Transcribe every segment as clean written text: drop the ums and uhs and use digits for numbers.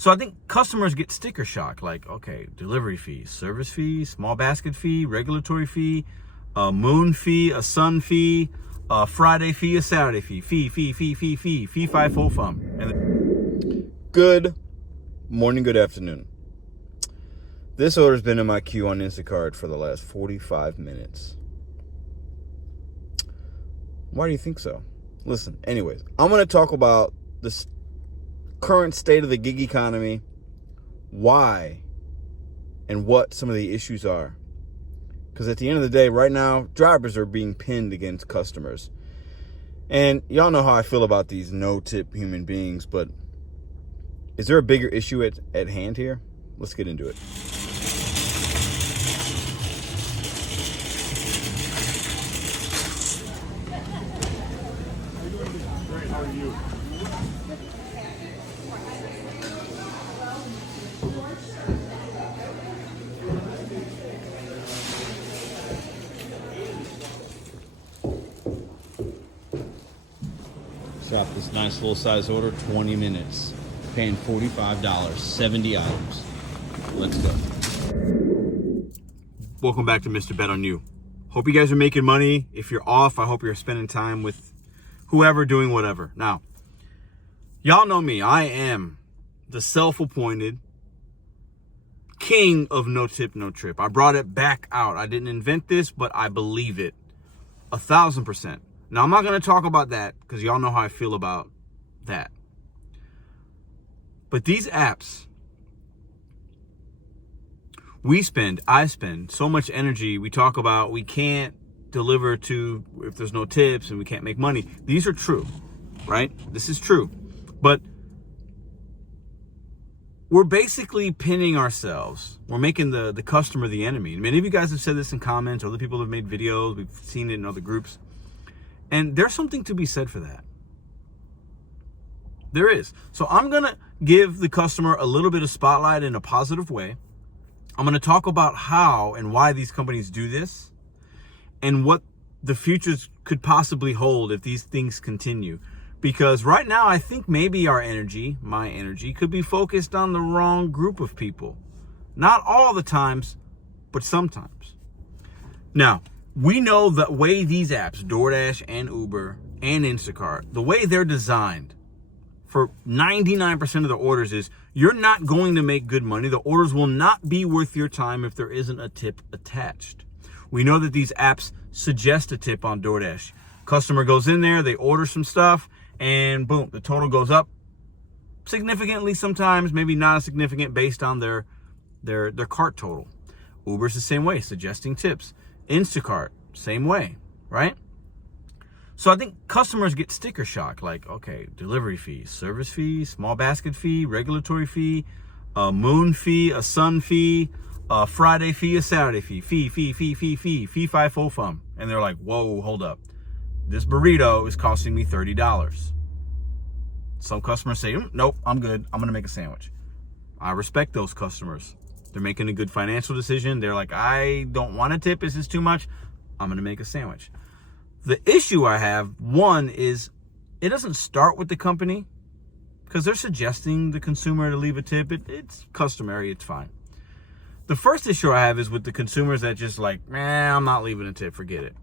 So I think customers get sticker shock, like, okay, delivery fee, service fee, small basket fee, regulatory fee, a moon fee, a sun fee, a Friday fee, a Saturday fee, fee, 5 full fum. And Good morning, good afternoon. This order's been in my queue on Instacart for the last 45 minutes. Why do you think so? Listen, anyways, I'm going to talk about the current state of the gig economy, why, and what some of the issues are. Because at the end of the day, right now, drivers are being pinned against customers. And y'all know how I feel about these no-tip human beings, but is there a bigger issue at hand here? Let's get into it. How are you? Got this nice little size order, 20 minutes. Paying $45, 70 items. Let's go. welcome back to Mr.BetonYou. Hope you guys are making money. If you're off, I hope you're spending time with whoever doing whatever. Now, y'all know me. I am the self-appointed king of no tip, no trip. I brought it back out. I didn't invent this, but I believe it 1,000%. Now, I'm not going to talk about that because y'all know how I feel about that. But these apps, I spend so much energy. We talk about we can't deliver to if there's no tips and we can't make money. These are true, right? This is true. But we're basically pinning ourselves. We're making the customer the enemy. Many of you guys have said this in comments. Other people have made videos. We've seen it in other groups. And there's something to be said for that. There is. So I'm going to give the customer a little bit of spotlight in a positive way. I'm going to talk about how and why these companies do this and what the futures could possibly hold if these things continue. Because right now, I think maybe our energy, my energy, could be focused on the wrong group of people. Not all the times, but sometimes. Now, we know the way these apps, Doordash and Uber and Instacart, the way they're designed for 99% of the orders is you're not going to make good money. The orders will not be worth your time if there isn't a tip attached. We know that these apps suggest a tip on Doordash. Customer goes in there, they order some stuff, and boom, the total goes up significantly sometimes, maybe not as significant based on their cart total. Uber's the same way, suggesting tips. Instacart, same way, right? So I think customers get sticker shock, like, okay, delivery fee, service fee, small basket fee, regulatory fee, a moon fee, a sun fee, a Friday fee, a Saturday fee, fee, 5 full fum. And they're like, whoa, hold up. This burrito is costing me $30. Some customers say, nope, I'm good. I'm going to make a sandwich. I respect those customers. They're making a good financial decision. They're like, I don't want a tip. This is too much. I'm going to make a sandwich. The issue I have, one, is it doesn't start with the company because they're suggesting the consumer to leave a tip. It's customary. It's fine. The first issue I have is with the consumers that just like, I'm not leaving a tip. Forget it.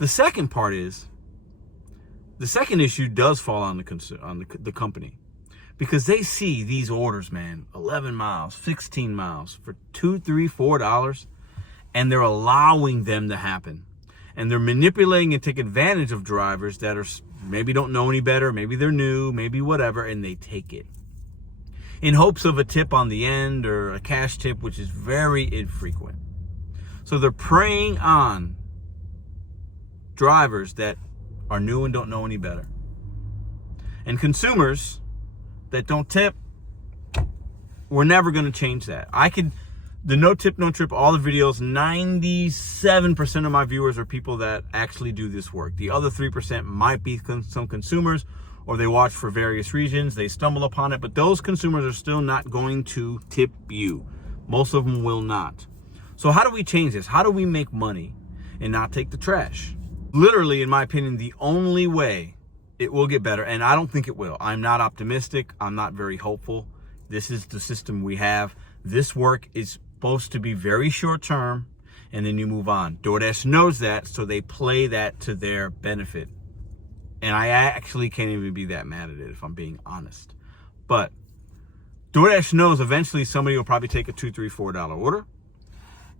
The second part is, the second issue does fall on the company. Because they see these orders, man, 11 miles, 16 miles for $2, $3, $4, and they're allowing them to happen. And they're manipulating and take advantage of drivers that are maybe don't know any better, maybe they're new, maybe whatever, and they take it. In hopes of a tip on the end or a cash tip, which is very infrequent. So they're preying on drivers that are new and don't know any better. And consumers that don't tip, we're never going to change that. The no tip, no trip, all the videos, 97% of my viewers are people that actually do this work. The other 3% might be some consumers, or they watch for various reasons. They stumble upon it, but those consumers are still not going to tip you. Most of them will not. So how do we change this? How do we make money and not take the trash? Literally, in my opinion, the only way It will get better, and I don't think it will. I'm not optimistic. I'm not very hopeful. This is the system we have. This work is supposed to be very short term, and then you move on. Doordash knows that, so they play that to their benefit. And I actually can't even be that mad at it, if I'm being honest. But Doordash knows eventually somebody will probably take a $2, $3, $4 order.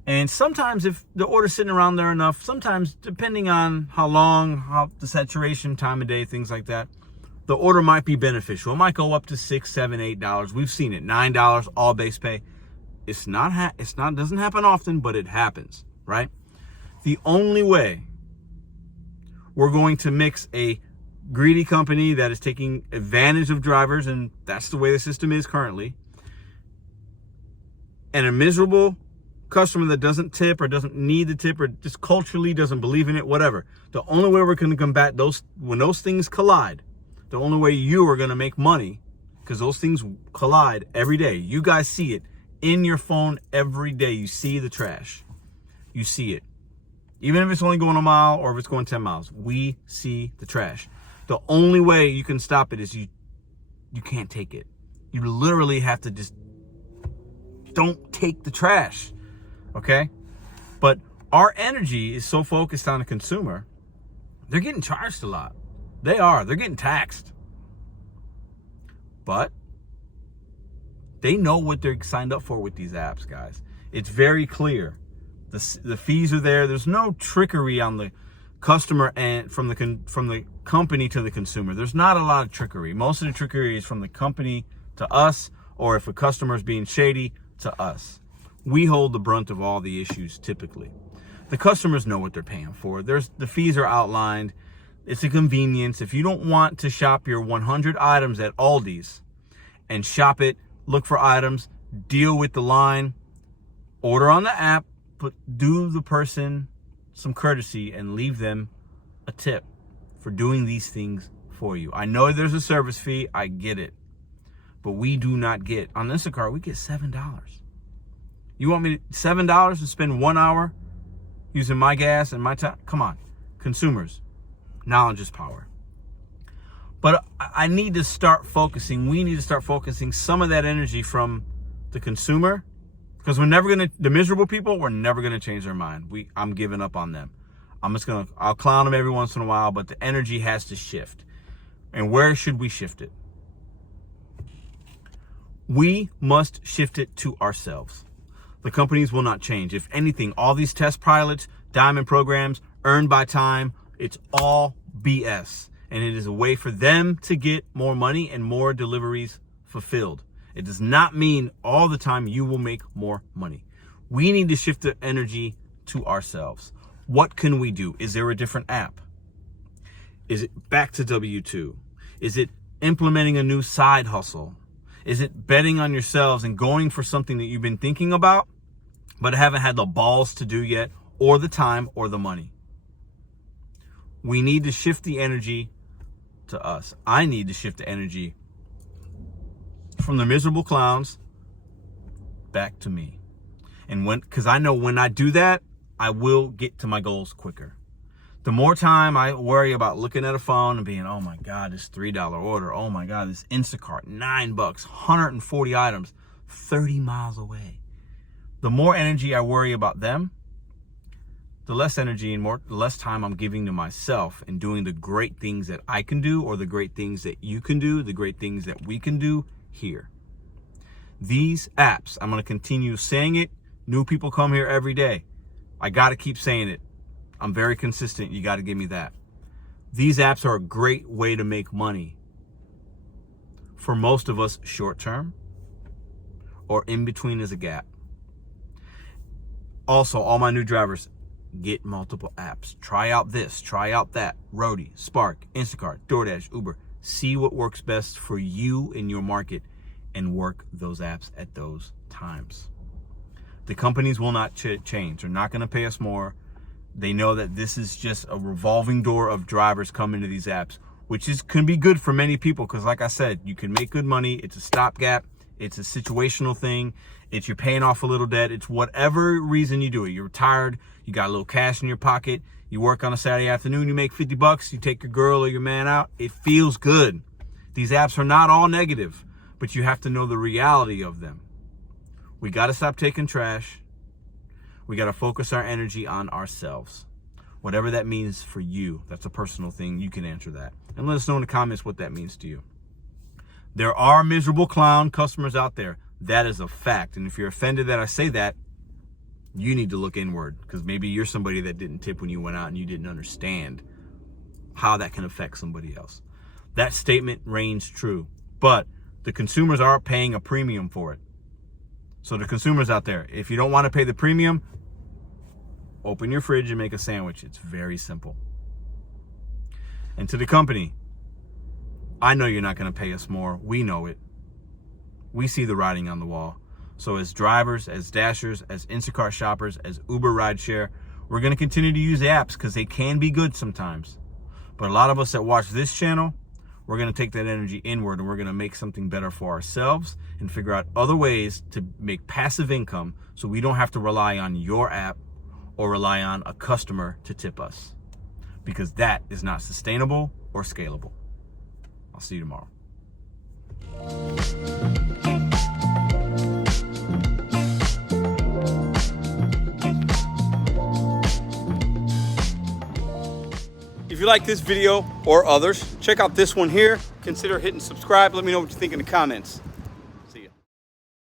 And sometimes if the order's sitting around there enough, sometimes depending on how long, how the saturation, time of day, things like that, the order might be beneficial. It might go up to $6, $7, $8. We've seen it, $9, all base pay. Doesn't happen often, but it happens, right? The only way we're going to mix a greedy company that is taking advantage of drivers, and that's the way the system is currently, and a miserable customer that doesn't tip or doesn't need the tip or just culturally doesn't believe in it, whatever. The only way we're going to combat those, when those things collide, the only way you are going to make money, because those things collide every day. You guys see it in your phone every day. You see the trash. You see it. Even if it's only going a mile or if it's going 10 miles, we see the trash. The only way you can stop it is you can't take it. You literally have to just don't take the trash, okay? But our energy is so focused on the consumer, they're getting charged a lot. They are. They're getting taxed. But they know what they're signed up for with these apps, guys. It's very clear. The fees are there. There's no trickery on the customer and from the company to the consumer. There's not a lot of trickery. Most of the trickery is from the company to us, or if a customer is being shady, to us. We hold the brunt of all the issues typically. The customers know what they're paying for. The fees are outlined. It's a convenience. If you don't want to shop your 100 items at Aldi's and shop it, look for items, deal with the line, order on the app, but do the person some courtesy and leave them a tip for doing these things for you. I know there's a service fee. I get it. But we do not get, on Instacart, we get $7. You want me to, $7 to spend 1 hour using my gas and my time? Come on, consumers, knowledge is power. But I need to start focusing, we need to start focusing some of that energy from the consumer, because the miserable people, we're never gonna change their mind. I'm giving up on them. I'll clown them every once in a while, but the energy has to shift. And where should we shift it? We must shift it to ourselves. The companies will not change. If anything, all these test pilots, diamond programs, earned by time, it's all BS. And it is a way for them to get more money and more deliveries fulfilled. It does not mean all the time you will make more money. We need to shift the energy to ourselves. What can we do? Is there a different app? Is it back to W2? Is it implementing a new side hustle? Is it betting on yourselves and going for something that you've been thinking about, but haven't had the balls to do yet, or the time, or the money? We need to shift the energy to us. I need to shift the energy from the miserable clowns back to me. And because I know when I do that, I will get to my goals quicker. The more time I worry about looking at a phone and being, oh my God, this $3 order. Oh my God, this Instacart, $9, 140 items, 30 miles away. The more energy I worry about them, the less energy and the less time I'm giving to myself and doing the great things that I can do, or the great things that you can do, the great things that we can do here. These apps, I'm going to continue saying it. New people come here every day. I got to keep saying it. I'm very consistent. You got to give me that. These apps are a great way to make money. For most of us, short term, or in between is a gap. Also, all my new drivers, get multiple apps. Try out this, try out that. Roadie, Spark, Instacart, Doordash, Uber. See what works best for you in your market and work those apps at those times. The companies will not change. They're not going to pay us more. They know that this is just a revolving door of drivers coming to these apps, which can be good for many people because, like I said, you can make good money. It's a stopgap. It's a situational thing. It's you're paying off a little debt. It's whatever reason you do it. You're retired. You got a little cash in your pocket. You work on a Saturday afternoon. You make $50. You take your girl or your man out. It feels good. These apps are not all negative, but you have to know the reality of them. We got to stop taking trash. We got to focus our energy on ourselves. Whatever that means for you, that's a personal thing. You can answer that. And let us know in the comments what that means to you. There are miserable clown customers out there. That is a fact. And if you're offended that I say that, you need to look inward, because maybe you're somebody that didn't tip when you went out and you didn't understand how that can affect somebody else. That statement reigns true, but the consumers are paying a premium for it. So the consumers out there, if you don't want to pay the premium, open your fridge and make a sandwich. It's very simple. And to the company, I know you're not going to pay us more. We know it. We see the writing on the wall. So as drivers, as dashers, as Instacart shoppers, as Uber rideshare, we're going to continue to use apps because they can be good sometimes. But a lot of us that watch this channel, we're going to take that energy inward and we're going to make something better for ourselves and figure out other ways to make passive income so we don't have to rely on your app or rely on a customer to tip us, because that is not sustainable or scalable. I'll see you tomorrow. If you like this video or others, check out this one here. Consider hitting subscribe. Let me know what you think in the comments.